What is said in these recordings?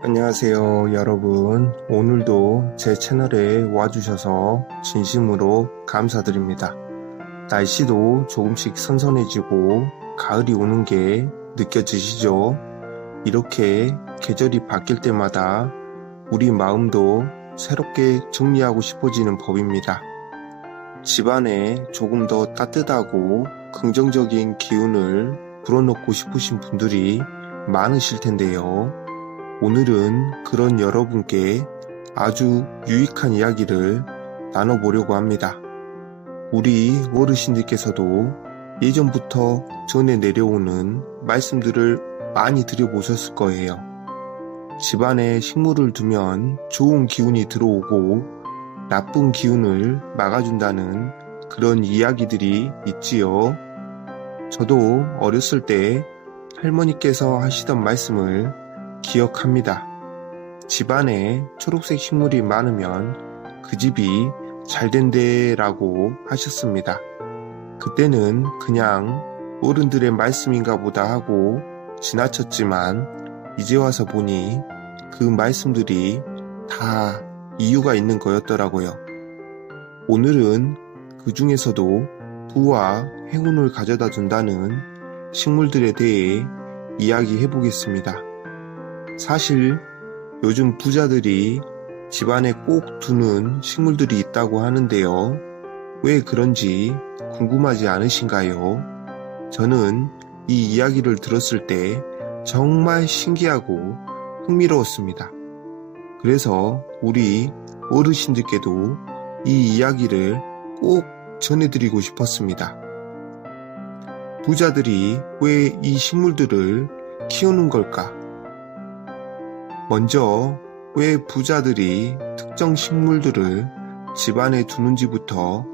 안녕하세요, 여러분. 오늘도 제 채널에 와주셔서 진심으로 감사드립니다. 날씨도 조금씩 선선해지고 가을이 오는 게 느껴지시죠? 이렇게 계절이 바뀔 때마다 우리 마음도 새롭게 정리하고 싶어지는 법입니다. 집안에 조금 더 따뜻하고 긍정적인 기운을 불어넣고 싶으신 분들이 많으실 텐데요. 오늘은 그런 여러분께 아주 유익한 이야기를 나눠보려고 합니다. 우리 어르신들께서도 예전부터 전해 내려오는 말씀들을 많이 들여보셨을 거예요. 집안에 식물을 두면 좋은 기운이 들어오고 나쁜 기운을 막아준다는 그런 이야기들이 있지요. 저도 어렸을 때 할머니께서 하시던 말씀을 기억합니다. 집안에 초록색 식물이 많으면 그 집이 잘된대라고 하셨습니다. 그때는 그냥 어른들의 말씀인가 보다 하고 지나쳤지만 이제 와서 보니 그 말씀들이 다 이유가 있는 거였더라고요. 오늘은 그 중에서도 부와 행운을 가져다 준다는 식물들에 대해 이야기해 보겠습니다. 사실 요즘 부자들이 집안에 꼭 두는 식물들이 있다고 하는데요. 왜 그런지 궁금하지 않으신가요? 저는 이 이야기를 들었을 때 정말 신기하고 흥미로웠습니다. 그래서 우리 어르신들께도 이 이야기를 꼭 전해드리고 싶었습니다. 부자들이 왜 이 식물들을 키우는 걸까? 먼저 왜 부자들이 특정 식물들을 집안에 두는지부터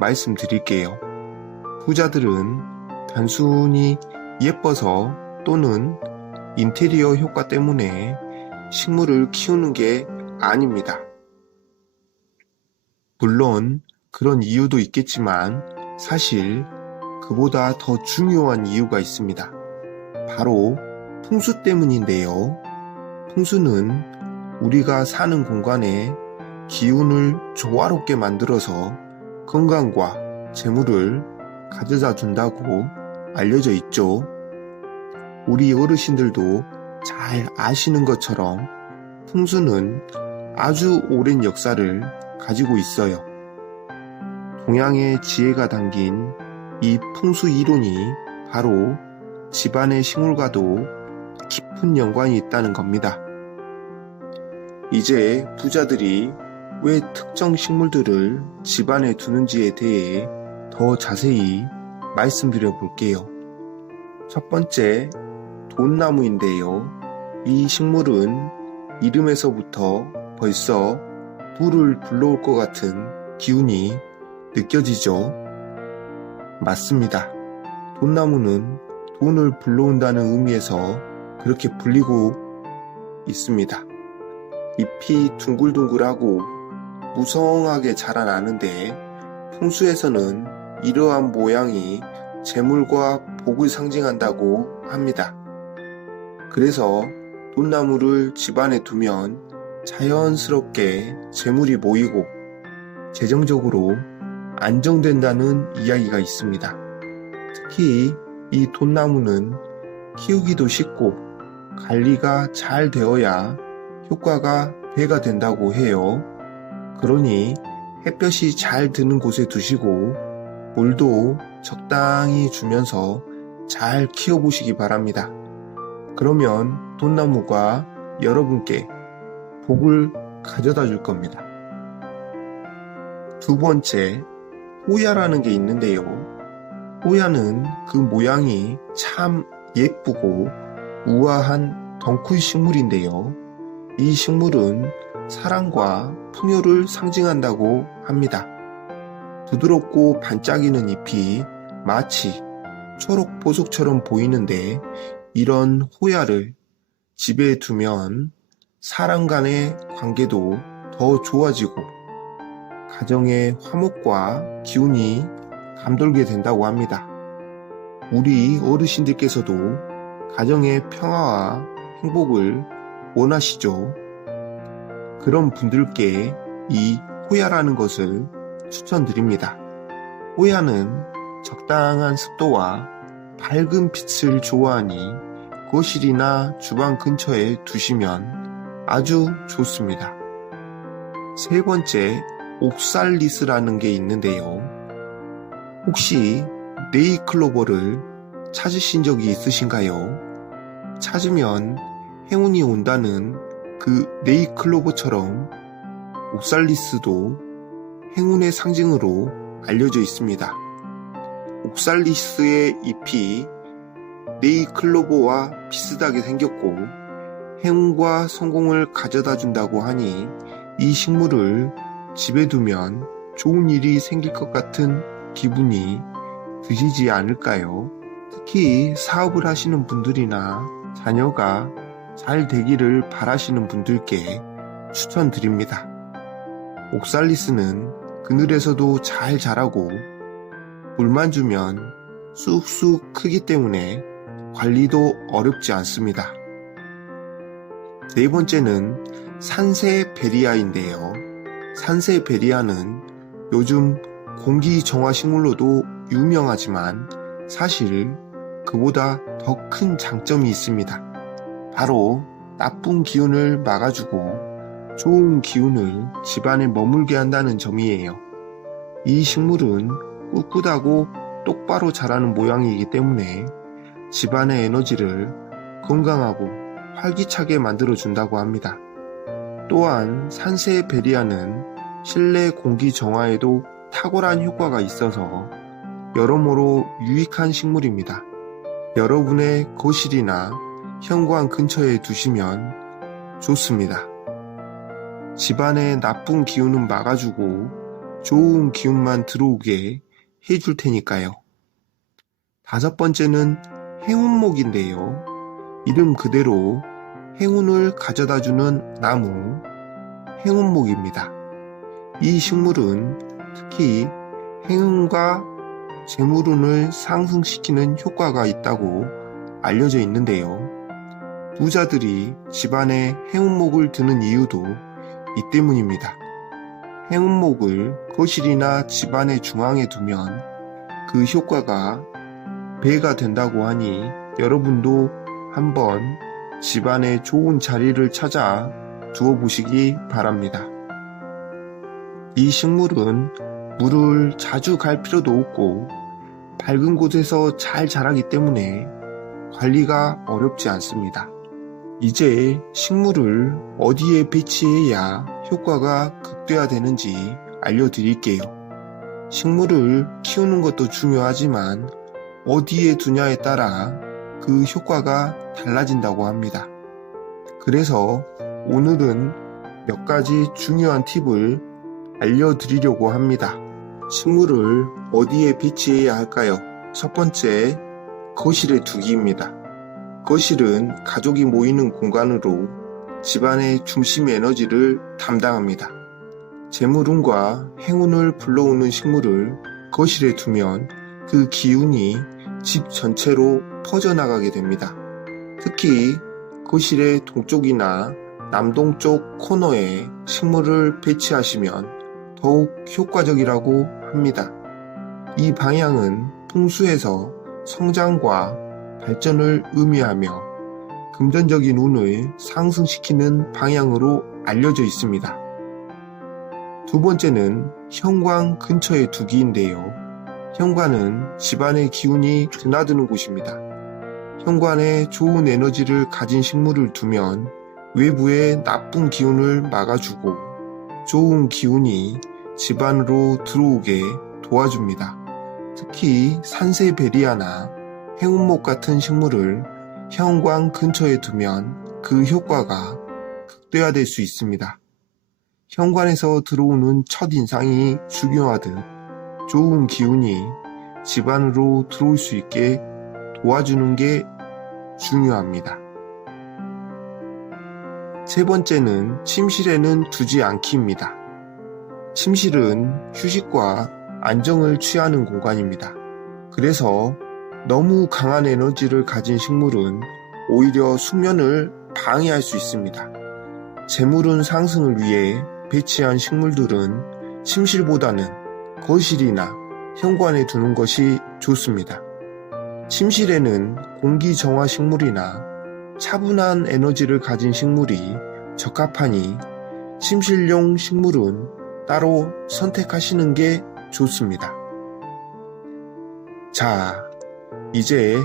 말씀드릴게요. 부자들은 단순히 예뻐서 또는 인테리어 효과 때문에 식물을 키우는 게 아닙니다. 물론 그런 이유도 있겠지만 사실 그보다 더 중요한 이유가 있습니다. 바로 풍수 때문인데요. 풍수는 우리가 사는 공간에 기운을 조화롭게 만들어서 건강과 재물을 가져다 준다고 알려져 있죠. 우리 어르신들도 잘 아시는 것처럼 풍수는 아주 오랜 역사를 가지고 있어요. 동양의 지혜가 담긴 이 풍수 이론이 바로 집안의 식물과도 깊은 연관이 있다는 겁니다. 이제 부자들이 왜 특정 식물들을 집안에 두는지에 대해 더 자세히 말씀드려 볼게요. 첫 번째, 돈나무인데요. 이 식물은 이름에서부터 벌써 불을 불러올 것 같은 기운이 느껴지죠? 맞습니다. 돈나무는 돈을 불러온다는 의미에서 그렇게 불리고 있습니다. 잎이 둥글둥글하고 무성하게 자라나는데 풍수에서는 이러한 모양이 재물과 복을 상징한다고 합니다. 그래서 돈나무를 집안에 두면 자연스럽게 재물이 모이고 재정적으로 안정된다는 이야기가 있습니다. 특히 이 돈나무는 키우기도 쉽고 관리가 잘 되어야 효과가 배가 된다고 해요. 그러니 햇볕이 잘 드는 곳에 두시고 물도 적당히 주면서 잘 키워보시기 바랍니다. 그러면 돈나무가 여러분께 복을 가져다 줄 겁니다. 두 번째, 호야라는 게 있는데요. 호야는 그 모양이 참 예쁘고 우아한 덩쿨 식물인데요. 이 식물은 사랑과 풍요를 상징한다고 합니다. 부드럽고 반짝이는 잎이 마치 초록 보석처럼 보이는데 이런 호야를 집에 두면 사람 간의 관계도 더 좋아지고 가정의 화목과 기운이 감돌게 된다고 합니다. 우리 어르신들께서도 가정의 평화와 행복을 원하시죠? 그런 분들께 이 호야라는 것을 추천드립니다. 호야는 적당한 습도와 밝은 빛을 좋아하니 거실이나 주방 근처에 두시면 아주 좋습니다. 세 번째, 옥살리스라는 게 있는데요. 혹시 네잎클로버를 찾으신 적이 있으신가요? 찾으면 행운이 온다는 그 네잎클로버처럼 옥살리스도 행운의 상징으로 알려져 있습니다. 옥살리스의 잎이 네잎클로버와 비슷하게 생겼고 행운과 성공을 가져다 준다고 하니 이 식물을 집에 두면 좋은 일이 생길 것 같은 기분이 드시지 않을까요? 특히 사업을 하시는 분들이나 자녀가 잘 되기를 바라시는 분들께 추천드립니다. 옥살리스는 그늘에서도 잘 자라고 물만 주면 쑥쑥 크기 때문에 관리도 어렵지 않습니다. 네 번째는 산세베리아인데요. 산세베리아는 요즘 공기 정화 식물로도 유명하지만 사실 그보다 더 큰 장점이 있습니다. 바로 나쁜 기운을 막아주고 좋은 기운을 집안에 머물게 한다는 점이에요. 이 식물은 꿋꿋하고 똑바로 자라는 모양이기 때문에 집안의 에너지를 건강하고 활기차게 만들어준다고 합니다. 또한 산세베리아는 실내 공기 정화에도 탁월한 효과가 있어서 여러모로 유익한 식물입니다. 여러분의 거실이나 현관 근처에 두시면 좋습니다. 집안의 나쁜 기운은 막아주고 좋은 기운만 들어오게 해줄 테니까요. 다섯 번째는 행운목인데요. 이름 그대로 행운을 가져다주는 나무, 행운목입니다. 이 식물은 특히 행운과 재물운을 상승시키는 효과가 있다고 알려져 있는데요. 부자들이 집안에 행운목을 두는 이유도 이 때문입니다. 행운목을 거실이나 집안의 중앙에 두면 그 효과가 배가 된다고 하니 여러분도 한번 집안에 좋은 자리를 찾아 두어보시기 바랍니다. 이 식물은 물을 자주 갈 필요도 없고 밝은 곳에서 잘 자라기 때문에 관리가 어렵지 않습니다. 이제 식물을 어디에 배치해야 효과가 극대화되는지 알려드릴게요. 식물을 키우는 것도 중요하지만 어디에 두냐에 따라 그 효과가 달라진다고 합니다. 그래서 오늘은 몇 가지 중요한 팁을 알려드리려고 합니다. 식물을 어디에 배치해야 할까요? 첫 번째, 거실에 두기입니다. 거실은 가족이 모이는 공간으로 집안의 중심 에너지를 담당합니다. 재물운과 행운을 불러오는 식물을 거실에 두면 그 기운이 집 전체로 퍼져나가게 됩니다. 특히 거실의 동쪽이나 남동쪽 코너에 식물을 배치하시면 더욱 효과적이라고 합니다. 이 방향은 풍수에서 성장과 발전을 의미하며 금전적인 운을 상승시키는 방향으로 알려져 있습니다. 두 번째는 현관 근처에 두기인데요. 현관은 집안의 기운이 드나드는 곳입니다. 현관에 좋은 에너지를 가진 식물을 두면 외부의 나쁜 기운을 막아주고 좋은 기운이 집안으로 들어오게 도와줍니다. 특히 산세베리아나 행운목 같은 식물을 현관 근처에 두면 그 효과가 극대화될 수 있습니다. 현관에서 들어오는 첫인상이 중요하듯 좋은 기운이 집안으로 들어올 수 있게 도와주는 게 중요합니다. 세 번째는 침실에는 두지 않기입니다. 침실은 휴식과 안정을 취하는 공간입니다. 그래서 너무 강한 에너지를 가진 식물은 오히려 숙면을 방해할 수 있습니다. 재물운 상승을 위해 배치한 식물들은 침실보다는 거실이나 현관에 두는 것이 좋습니다. 침실에는 공기 정화 식물이나 차분한 에너지를 가진 식물이 적합하니 침실용 식물은 따로 선택하시는 게 좋습니다. 자, 이제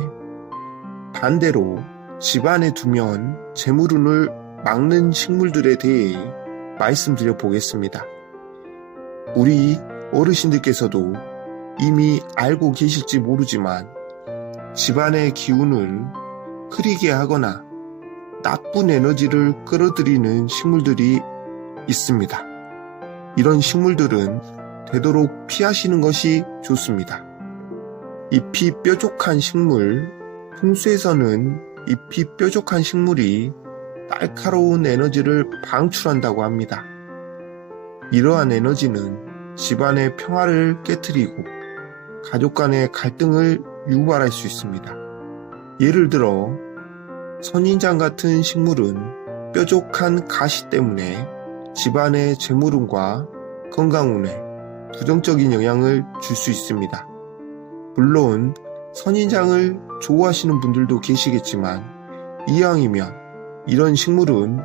반대로 집안에 두면 재물운을 막는 식물들에 대해 말씀드려 보겠습니다. 우리 어르신들께서도 이미 알고 계실지 모르지만 집안의 기운을 흐리게 하거나 나쁜 에너지를 끌어들이는 식물들이 있습니다. 이런 식물들은 되도록 피하시는 것이 좋습니다. 잎이 뾰족한 식물, 풍수에서는 잎이 뾰족한 식물이 날카로운 에너지를 방출한다고 합니다. 이러한 에너지는 집안의 평화를 깨트리고 가족 간의 갈등을 유발할 수 있습니다. 예를 들어 선인장 같은 식물은 뾰족한 가시 때문에 집안의 재물운과 건강운에 부정적인 영향을 줄 수 있습니다. 물론 선인장을 좋아하시는 분들도 계시겠지만 이왕이면 이런 식물은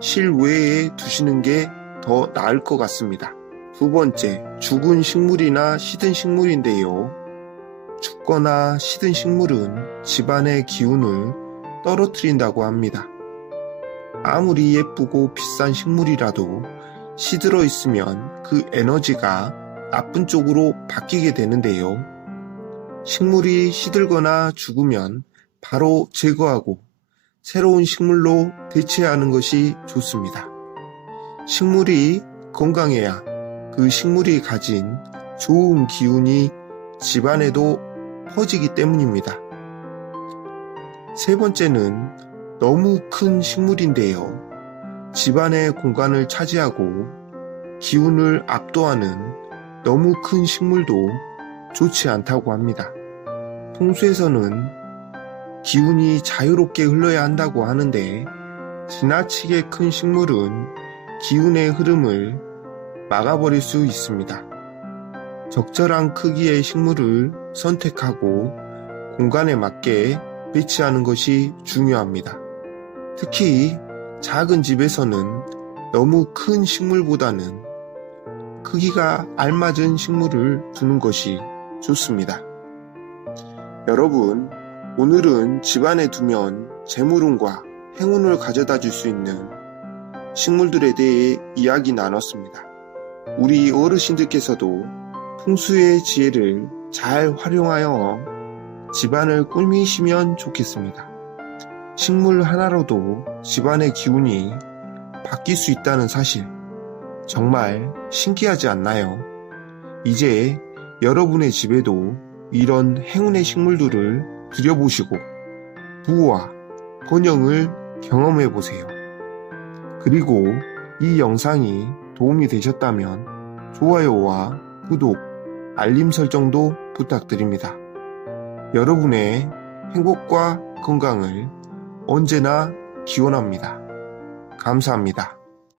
실외에 두시는 게 더 나을 것 같습니다. 두 번째, 죽은 식물이나 시든 식물인데요. 죽거나 시든 식물은 집안의 기운을 떨어뜨린다고 합니다. 아무리 예쁘고 비싼 식물이라도 시들어 있으면 그 에너지가 나쁜 쪽으로 바뀌게 되는데요. 식물이 시들거나 죽으면 바로 제거하고 새로운 식물로 대체하는 것이 좋습니다. 식물이 건강해야 그 식물이 가진 좋은 기운이 집안에도 퍼지기 때문입니다. 세 번째는 너무 큰 식물인데요. 집안의 공간을 차지하고 기운을 압도하는 너무 큰 식물도 좋지 않다고 합니다. 풍수에서는 기운이 자유롭게 흘러야 한다고 하는데 지나치게 큰 식물은 기운의 흐름을 막아버릴 수 있습니다. 적절한 크기의 식물을 선택하고 공간에 맞게 배치하는 것이 중요합니다. 특히 작은 집에서는 너무 큰 식물보다는 크기가 알맞은 식물을 두는 것이 좋습니다. 여러분, 오늘은 집안에 두면 재물운과 행운을 가져다 줄 수 있는 식물들에 대해 이야기 나눴습니다. 우리 어르신들께서도 풍수의 지혜를 잘 활용하여 집안을 꾸미시면 좋겠습니다. 식물 하나로도 집안의 기운이 바뀔 수 있다는 사실, 정말 신기하지 않나요? 이제 여러분의 집에도 이런 행운의 식물들을 들여보시고 부와 번영을 경험해보세요. 그리고 이 영상이 도움이 되셨다면 좋아요와 구독, 알림 설정도 부탁드립니다. 여러분의 행복과 건강을 언제나 기원합니다. 감사합니다.